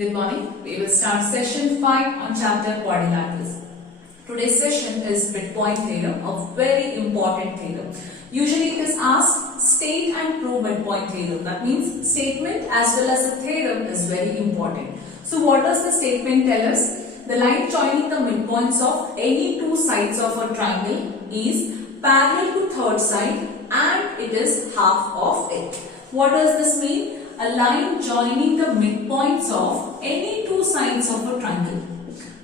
Good morning. We will start session 5 on chapter quadrilaterals. Today's session is midpoint theorem, a very important theorem. Usually it is asked state and prove midpoint theorem. That means statement as well as the theorem is very important. So what does the statement tell us? The line joining the midpoints of any two sides of a triangle is parallel to third side and it is half of it. What does this mean? A line joining the midpoints of any two sides of a triangle.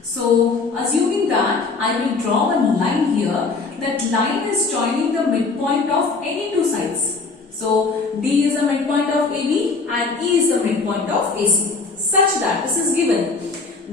So, assuming that I will draw a line here, that line is joining the midpoint of any two sides. So, D is the midpoint of AB and E is the midpoint of AC. Such that this is given.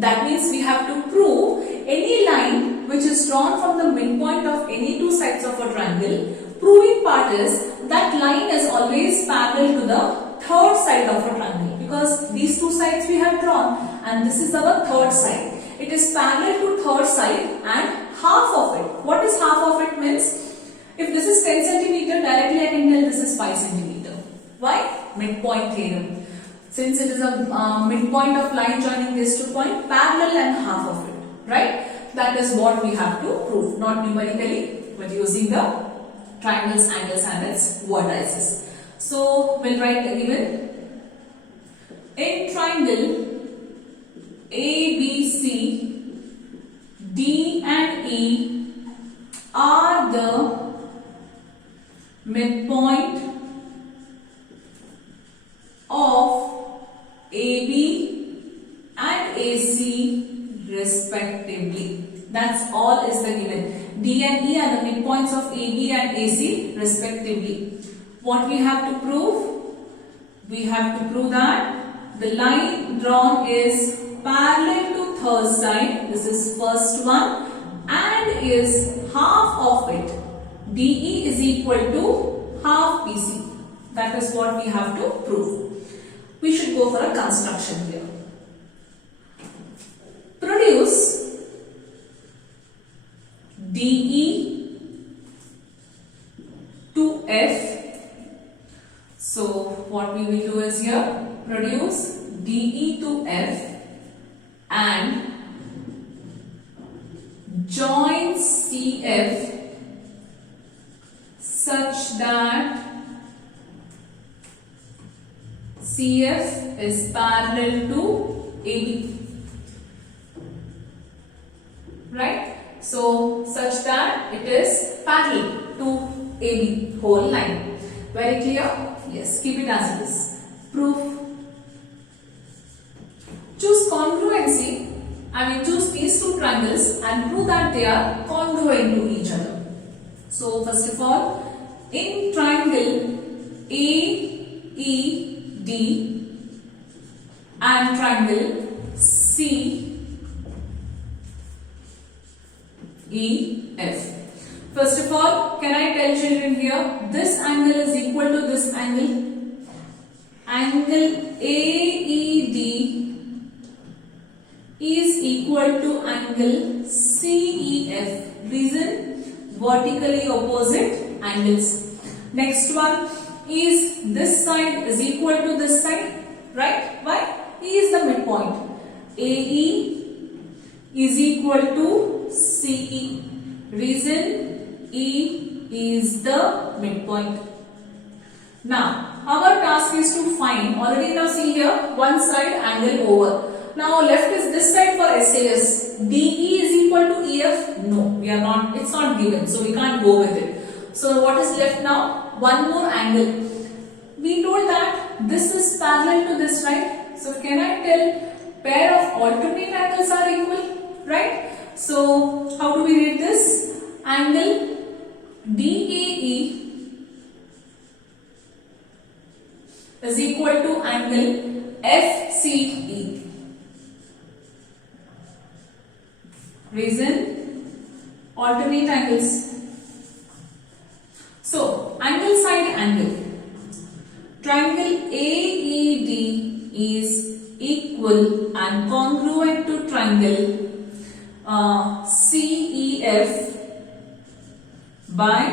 That means we have to prove any line which is drawn from the midpoint of any two sides of a triangle. Proving part is that line is always parallel to the third side of a triangle, because these two sides we have drawn and this is our third side. It is parallel to third side and half of it. What is half of it means? If this is 10 centimeter, directly I can tell this is 5 centimeter. Why? Midpoint theorem. Since it is a midpoint of line joining these two points, parallel and half of it. Right? That is what we have to prove. Not numerically, but using the triangles, angles and its vertices. So, we'll write the given. In triangle ABC, D and E are the midpoint of AB and AC respectively. That's all is the given. D and E are the midpoints of AB and AC respectively. What we have to prove? We have to prove that the line drawn is parallel to third side. This is first one and is half of it. DE is equal to half BC. That is what we have to prove. We should go for a construction here. Produce DE to F. So what we will do is here, produce DE to F and join CF such that CF is parallel to AB. Right? So such that it is parallel to AB whole line. Very clear? Yes, keep it as it is. Proof. Choose congruency. Choose these two triangles and prove that they are congruent to each other. So, first of all, in triangle AED and triangle CEF. First of all, can I tell children here, this angle is equal to this angle. Angle AED is equal to angle CEF. Reason? Vertically opposite angles. Next one is this side is equal to this side. Right? Why? E is the midpoint. AE is equal to CE. Reason? E is the midpoint. Now, our task is to find, already now see here, one side angle over. Now, left is this side for SAS. DE is equal to EF? No, we are not, it's not given, so we can't go with it. So, what is left now? One more angle. We told that this is parallel to this, right? So, can I tell pair of alternate angles are equal, right? So, how do we read this? Angle DAE is equal to angle FCE. Reason? Alternate angles. So, angle side angle. Triangle AED is equal and congruent to triangle CEF by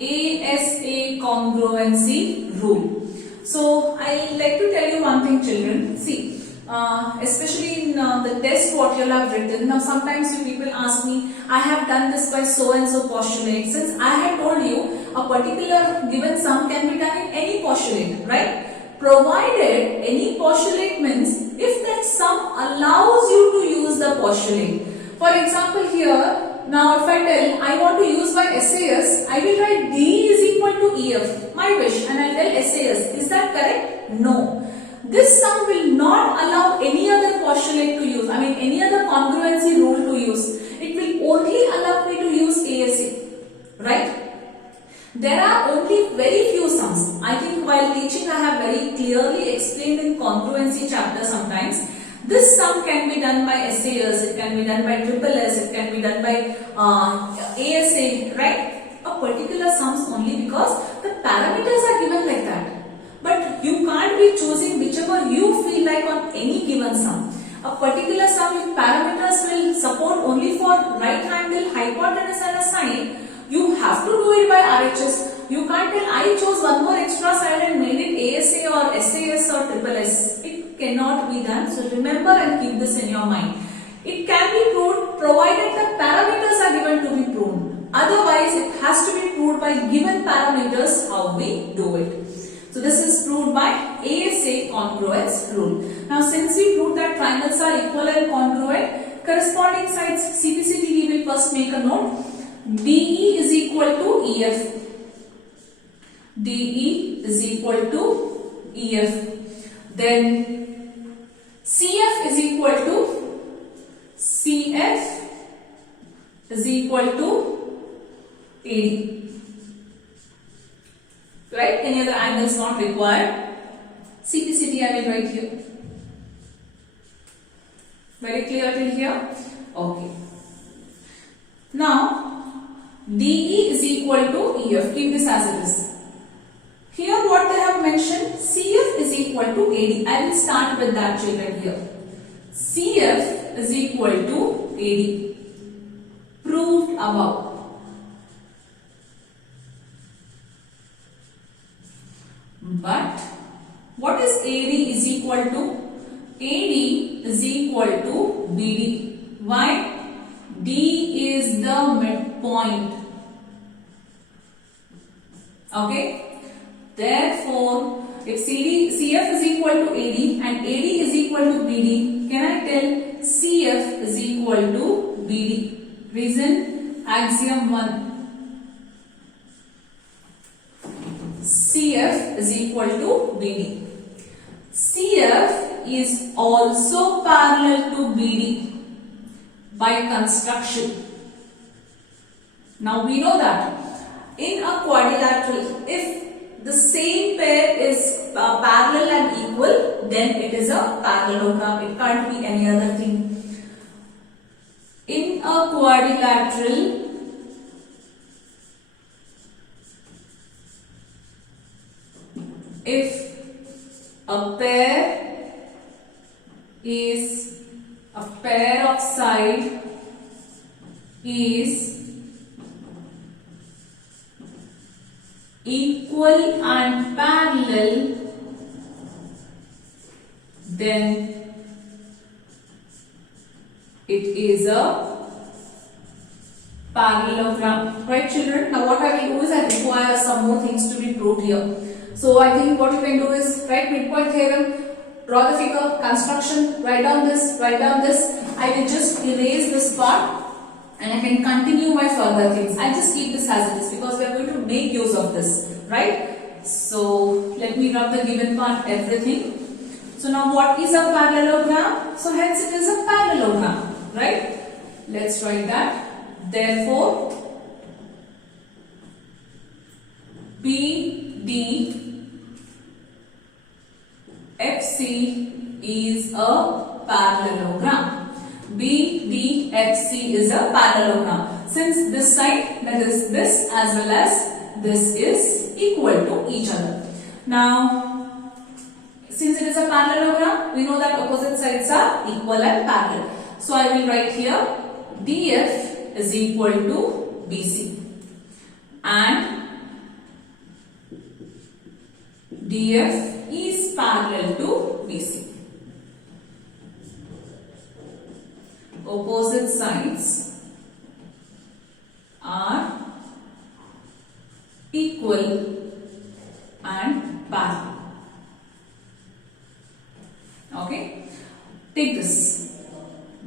ASA congruency rule. So, I like to tell you one thing, children. See, especially in the test what you have written. Now sometimes you people ask me, I have done this by so and so postulate. Since I had told you a particular given sum can be done in any postulate, right? Provided any postulate means if that sum allows you to use the postulate. For example here, now if I tell I want to use by SAS, I will write D is equal to EF, my wish, and I tell SAS. Is that correct? No. This sum will not allow any other postulate to use, any other congruency rule to use. It will only allow me to use ASA, right? There are only very few sums. I think while teaching I have very clearly explained in congruency chapter sometimes. This sum can be done by SAS, it can be done by SSS, it can be done by ASA, right? A particular sums only because the parameters are given like that. But you can't be choosing whichever you feel like on any given sum. A particular sum if parameters will support only for right angle, hypotenuse and a sine, you have to do it by RHS. You can't tell I chose one more extra side and made it ASA or SAS or SSS. It cannot be done. So remember and keep this in your mind. It can be proved provided the parameters are given to be proved. Otherwise it has to be proved by given parameters how we do it. So this is proved by ASA congruence rule. Now since we proved that triangles are equal and congruent, corresponding sides CPCT we will first make a note. DE is equal to EF. DE is equal to EF. Then CF is equal to CF is equal to AD. Right? Any other angles not required. CPCT I will write here. Very clear till here? Okay. Now, DE is equal to EF. Keep this as it is. Here what they have mentioned, CF is equal to AD. I will start with that children here. CF is equal to AD. Proved above. But what is AD is equal to? AD is equal to BD. Why? D is the midpoint. Okay. Therefore, if CF is equal to AD and AD is equal to BD, can I tell CF is equal to BD? Reason? Axiom 1. CF is equal to BD. CF is also parallel to BD by construction. Now we know that in a quadrilateral, if the same pair is parallel and equal, then it is a parallelogram. It can't be any other thing. In a quadrilateral, if a pair of side is equal and parallel, then it is a parallelogram. Right children? Now what I will do is I require some more things to be proved here. So I think what you can do is write midpoint theorem, draw the figure, construction, write down this. I will just erase this part and I can continue my further things. I just keep this as it is because we are going to make use of this, right? So let me rub the given part, everything. So now what is a parallelogram? So hence it is a parallelogram, right? Let's write that. Therefore, BD FC is a parallelogram. BDFC is a parallelogram. Since this side, that is this as well as this is equal to each other. Now, since it is a parallelogram, we know that opposite sides are equal and parallel. So I will write here DF is equal to BC and DF is parallel to BC. equal and parallel. Okay, take this.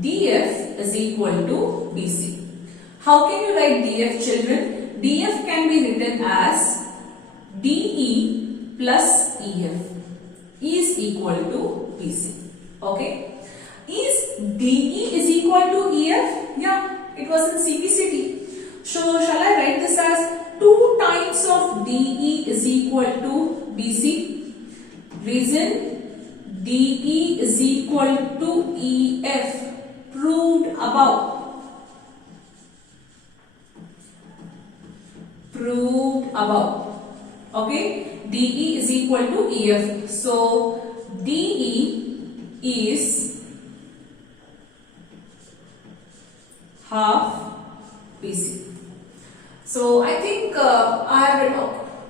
DF is equal to BC. How can you write DF, children? DF can be written as DE plus EF is equal to BC. Okay, is DE is equal to EF? Yeah, it was in CPCT. So shall I write this as 2 times of DE is equal to BC? Reason, DE is equal to EF proved above. Proved above. Okay, DE is equal to EF. So DE is half BC. So I think I have written.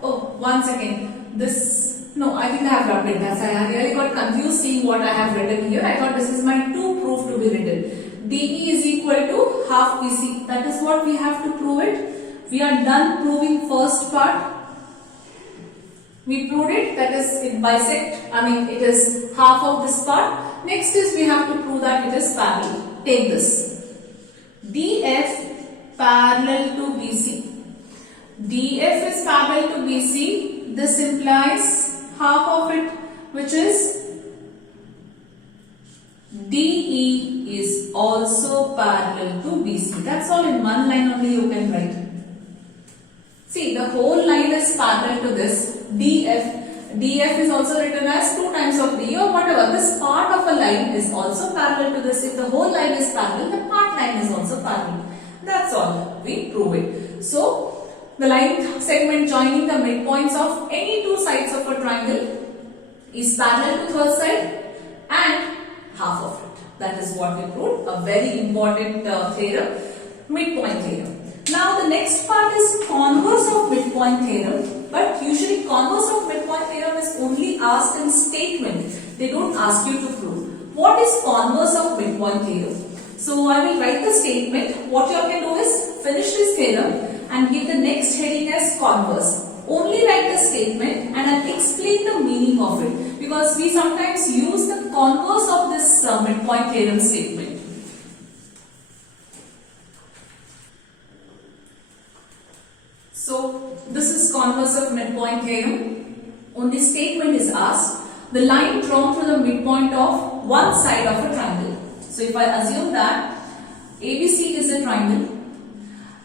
Oh, 1 second. This. No, I think I have rubbed it. That's why I really got confused seeing what I have written here. I thought this is my 2 proof to be written. DE is equal to half BC. That is what we have to prove it. We are done proving first part. We proved it. That is, it bisect. It is half of this part. Next is we have to prove that it is parallel. Take this. DF parallel to BC. DF is parallel to BC. This implies half of it, which is DE is also parallel to BC. That's all in one line only you can write. See, the whole line is parallel to this DF. DF is also written as 2 times of DE or whatever. This part of a line is also parallel to this. If the whole line is parallel, the part line is also parallel. That's all. We prove it. So, the line segment joining the midpoints of any 2 sides of a triangle is parallel to third side and half of it. That is what we proved. A very important theorem, midpoint theorem. Now the next part is converse of midpoint theorem. But usually converse of midpoint theorem is only asked in statement. They don't ask you to prove. What is converse of midpoint theorem? So I will write the statement. What you can do is finish this theorem and give the next heading as converse. Only write the statement and I'll explain the meaning of it, because we sometimes use the converse of this midpoint theorem statement. So this is converse of midpoint theorem. Only statement is asked. The line drawn through the midpoint of one side of a triangle. So if I assume that ABC is a triangle,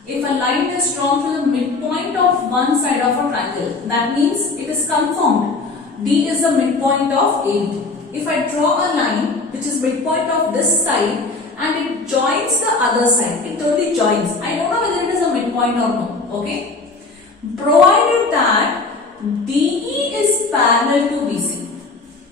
if a line is drawn through the midpoint of one side of a triangle, that means it is confirmed. D is the midpoint of AB. If I draw a line which is midpoint of this side and it joins the other side, it totally joins. I don't know whether it is a midpoint or no. Okay. Provided that DE is parallel to BC.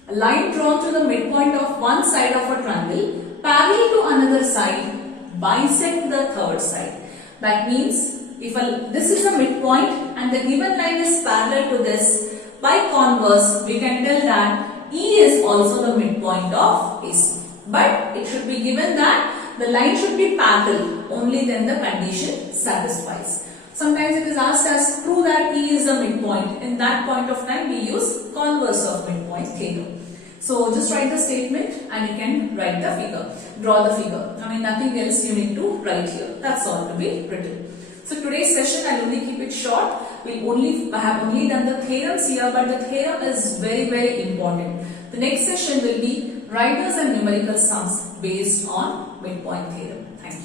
A line drawn through the midpoint of one side of a triangle, parallel to another side, bisect the third side. That means if this is a midpoint and the given line is parallel to this, by converse we can tell that E is also the midpoint of AC. But it should be given that the line should be parallel, only then the condition satisfies. Sometimes it is asked as prove that E is the midpoint. In that point of time we use converse of midpoint theorem. So just write the statement and you can write the figure, draw the figure. Nothing else you need to write here. That's all to be written. So today's session I'll only keep it short. I have only done the theorems here, but the theorem is very, very important. The next session will be writers and numerical sums based on midpoint theorem. Thank you.